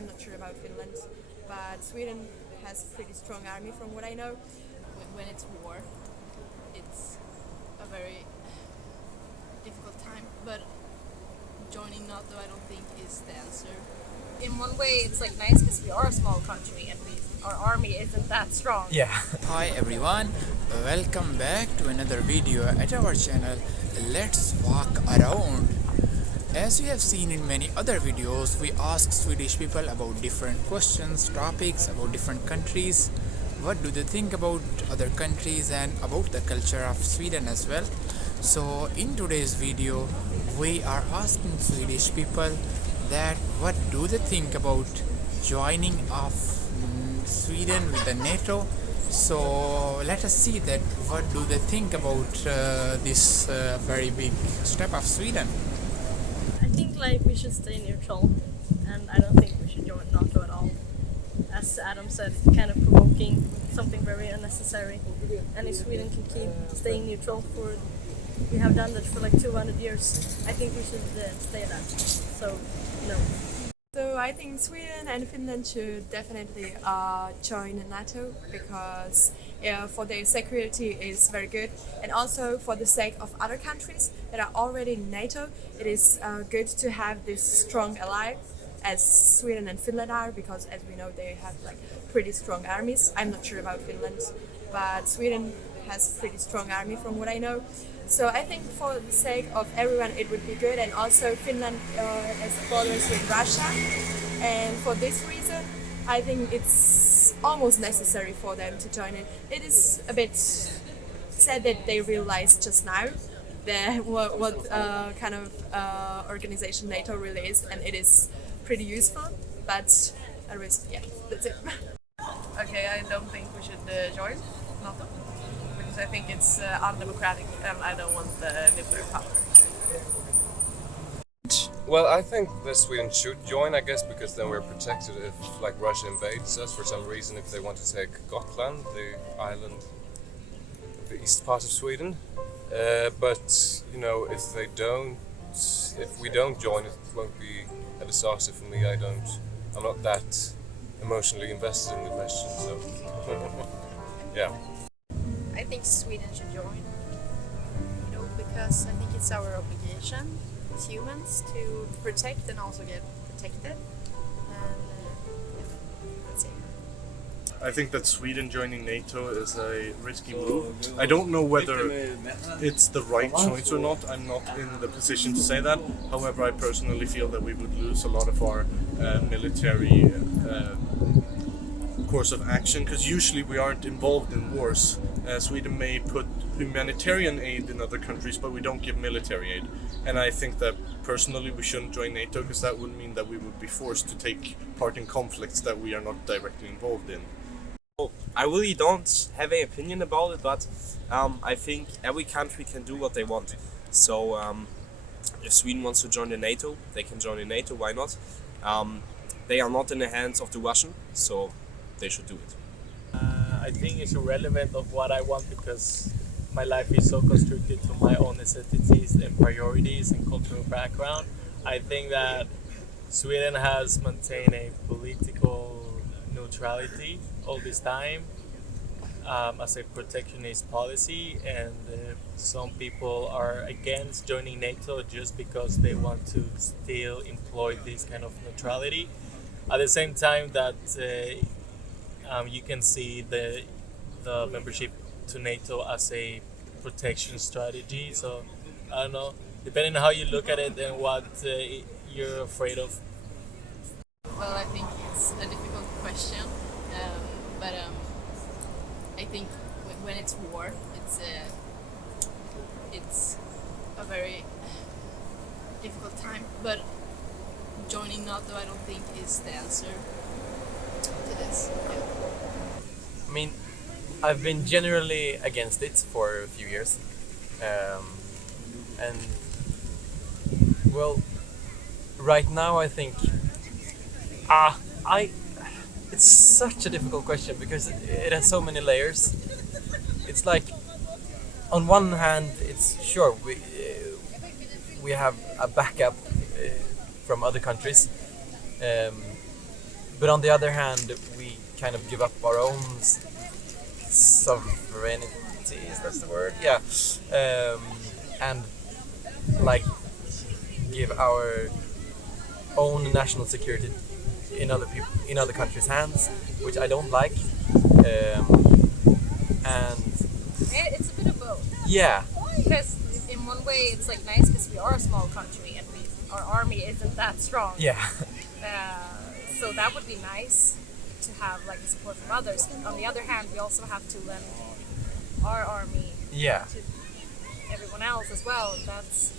I'm not sure about Finland, but Sweden has a pretty strong army from what I know. When it's war, it's a very difficult time, but joining Nato I don't think is the answer. In one way it's like nice because we are a small country and our army isn't that strong. Yeah. Hi everyone, welcome back to another video at our channel Let's Walk Around. As you have seen in many other videos, we ask Swedish people about different questions, topics about different countries. What do they think about other countries and about the culture of Sweden as well. So in today's video, we are asking Swedish people that what do they think about joining of Sweden with the NATO. So let us see that what do they think about this very big step of Sweden. I think like we should stay neutral, and I don't think we should join NATO at all. As Adam said, it's kind of provoking something very unnecessary, and if Sweden can keep staying neutral we have done that for like 200 years, I think we should stay that. So no. So I think Sweden and Finland should definitely join NATO because for their security is very good, and also for the sake of other countries that are already in NATO, it is good to have this strong ally as Sweden and Finland are, because as we know they have like pretty strong armies. I'm not sure about Finland, but Sweden has a pretty strong army from what I know. So I think for the sake of everyone it would be good, and also Finland has borders with Russia, and for this reason I think it's almost necessary for them to join it. It is a bit sad that they realized just now what kind of organization NATO really is, and it is pretty useful, but yeah, that's it. Okay, I don't think we should join NATO. I think it's undemocratic and I don't want the nuclear power. Well, I think that Sweden should join, I guess, because then we're protected if like Russia invades us for some reason, if they want to take Gotland, the island, the east part of Sweden. But, you know, if we don't join, it won't be a disaster for me. I'm not that emotionally invested in the question, so yeah. I think Sweden should join, because I think it's our obligation as humans to protect and also get protected, and that's it. I think that Sweden joining NATO is a risky move. I don't know whether it's the right choice or not. I'm not in the position to say that. However, I personally feel that we would lose a lot of our military course of action, because usually we aren't involved in wars. Sweden may put humanitarian aid in other countries, but we don't give military aid. And I think that personally we shouldn't join NATO, because that would mean that we would be forced to take part in conflicts that we are not directly involved in. I really don't have an opinion about it, but I think every country can do what they want. So if Sweden wants to join the NATO, they can join the NATO, why not? They are not in the hands of the Russian, so they should do it. I think it's irrelevant of what I want, because my life is so constricted to my own necessities and priorities and cultural background. I think that Sweden has maintained a political neutrality all this time as a protectionist policy, and some people are against joining NATO just because they want to still employ this kind of neutrality. At the same time that you can see the membership to NATO as a protection strategy. So I don't know, depending on how you look at it and what you're afraid of. Well, I think it's a difficult question, but I think when it's war, it's a very difficult time. But joining NATO, I don't think is the answer to this. Yeah. I mean, I've been generally against it for a few years, and well, right now I think it's such a difficult question because it has so many layers. It's like, on one hand, it's sure we have a backup from other countries, but on the other hand, we kind of give up our own sovereignty. Is that the word? Yeah, and like give our own national security in other countries' hands, which I don't like. And it's a bit of both. yeah, Because in one way it's like nice because we are a small country and our army isn't that strong. yeah, So that would be nice to have like the support from others. On the other hand, we also have to lend our army yeah, to everyone else as well. That's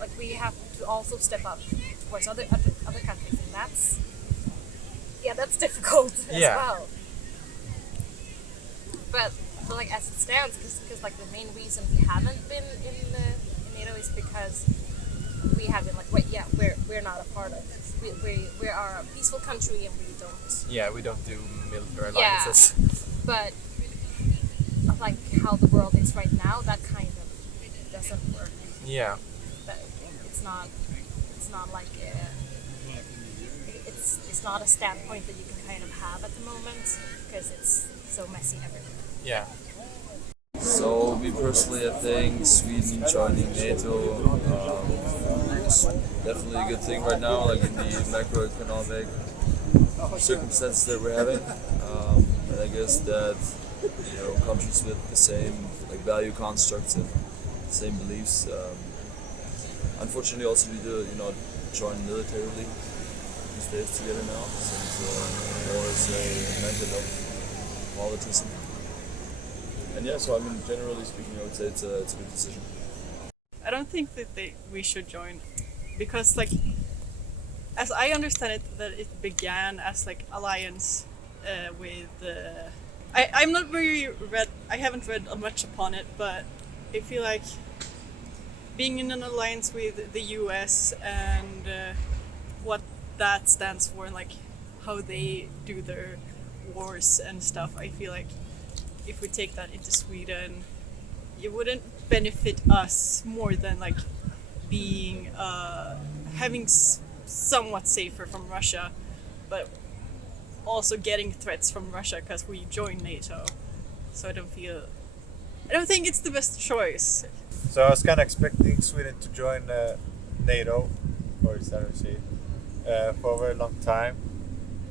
like we have to also step up towards other countries, and that's difficult as Yeah. well. But like as it stands, because like the main reason we haven't been in NATO is because we have been like we're not a part of it. We are a peaceful country and we don't. yeah. We don't do military Yeah. alliances. But like how the world is right now, that kind of doesn't work. Yeah, But it's not like it's not a standpoint that you can kind of have at the moment because it's so messy everywhere. yeah, So, me personally, I think Sweden joining NATO is definitely a good thing right now, like in the macroeconomic circumstances that we're having. And I guess that countries with the same like value constructs and same beliefs, unfortunately, also need to join militarily these days together now, since war is a method of politism. And yeah, so I mean, generally speaking, I would say it's a good decision. I don't think that we should join, because like, as I understand it, that it began as like alliance with. I'm not very read. I haven't read much upon it, but I feel like being in an alliance with the U.S. and what that stands for, and like how they do their wars and stuff. I feel like if we take that into Sweden, it wouldn't benefit us more than like being having somewhat safer from Russia, but also getting threats from Russia because we joined NATO. So I don't think it's the best choice. So I was kind of expecting Sweden to join NATO, or is that how you say it, for a very long time.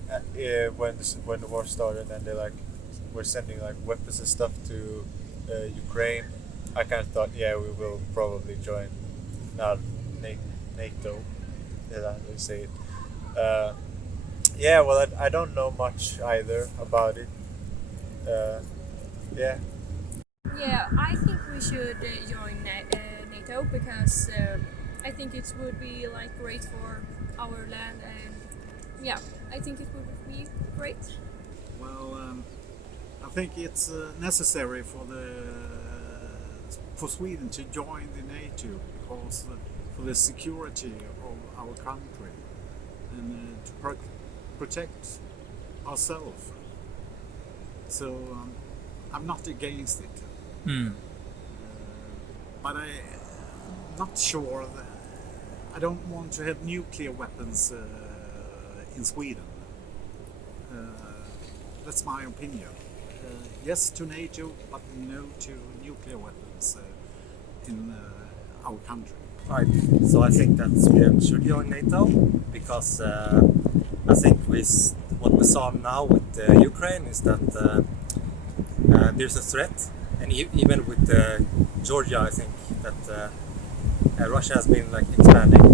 When the war started, and they were sending like weapons and stuff to Ukraine, I kind of thought, yeah, we will probably join NATO. Is that how you say it? Yeah, well, I don't know much either about it. Yeah. Yeah, I think we should join NATO because I think it would be like great for our land, and yeah, I think it would be great. Well, I think it's necessary for Sweden to join the NATO because for the security of our country and to protect ourselves. So I'm not against it. But I'm not sure that I don't want to have nuclear weapons in Sweden. That's my opinion. Yes to NATO, but no to nuclear weapons in our country. Right. So I think that Sweden should join NATO because I think what we saw now with Ukraine is that there's a threat, and even with Georgia, I think that Russia has been like expanding.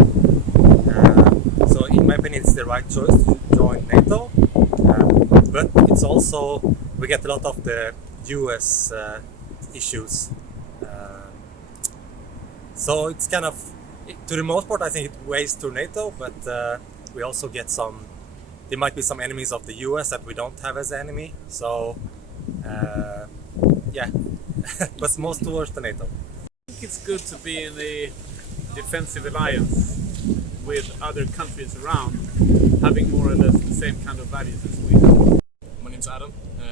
So in my opinion, it's the right choice to join NATO, but it's also we get a lot of the US issues. So it's kind of, to the most part, I think it weighs to NATO, but we also get there might be some enemies of the US that we don't have as an enemy. So yeah, but most towards the NATO. I think it's good to be in a defensive alliance with other countries around, having more or less the same kind of values as we do. My name's Adam.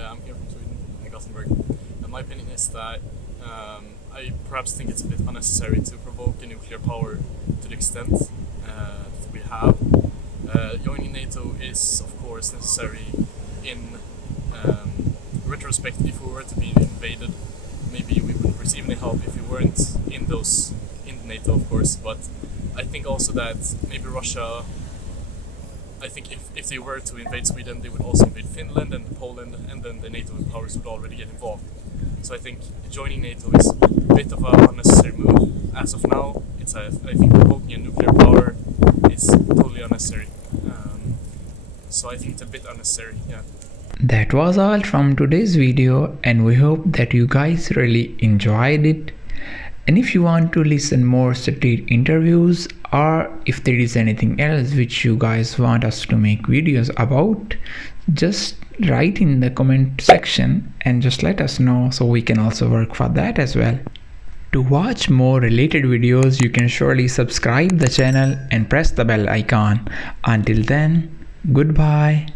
I'm here from Sweden, in Gothenburg. And my opinion is that I perhaps think it's a bit unnecessary to provoke a nuclear power to the extent that we have. NATO is of course necessary in retrospect. If we were to be invaded, maybe we wouldn't receive any help if we weren't in NATO, of course. But I think also that maybe Russia, I think if they were to invade Sweden, they would also invade Finland and Poland, and then the NATO powers would already get involved. So I think joining NATO is a bit of an unnecessary move. As of now, I think provoking a nuclear power is totally unnecessary. So I think it's a bit unnecessary, yeah. That was all from today's video, and we hope that you guys really enjoyed it. And if you want to listen more street interviews, or if there is anything else which you guys want us to make videos about, just write in the comment section and just let us know, so we can also work for that as well. To watch more related videos, you can surely subscribe the channel and press the bell icon. Until then, goodbye.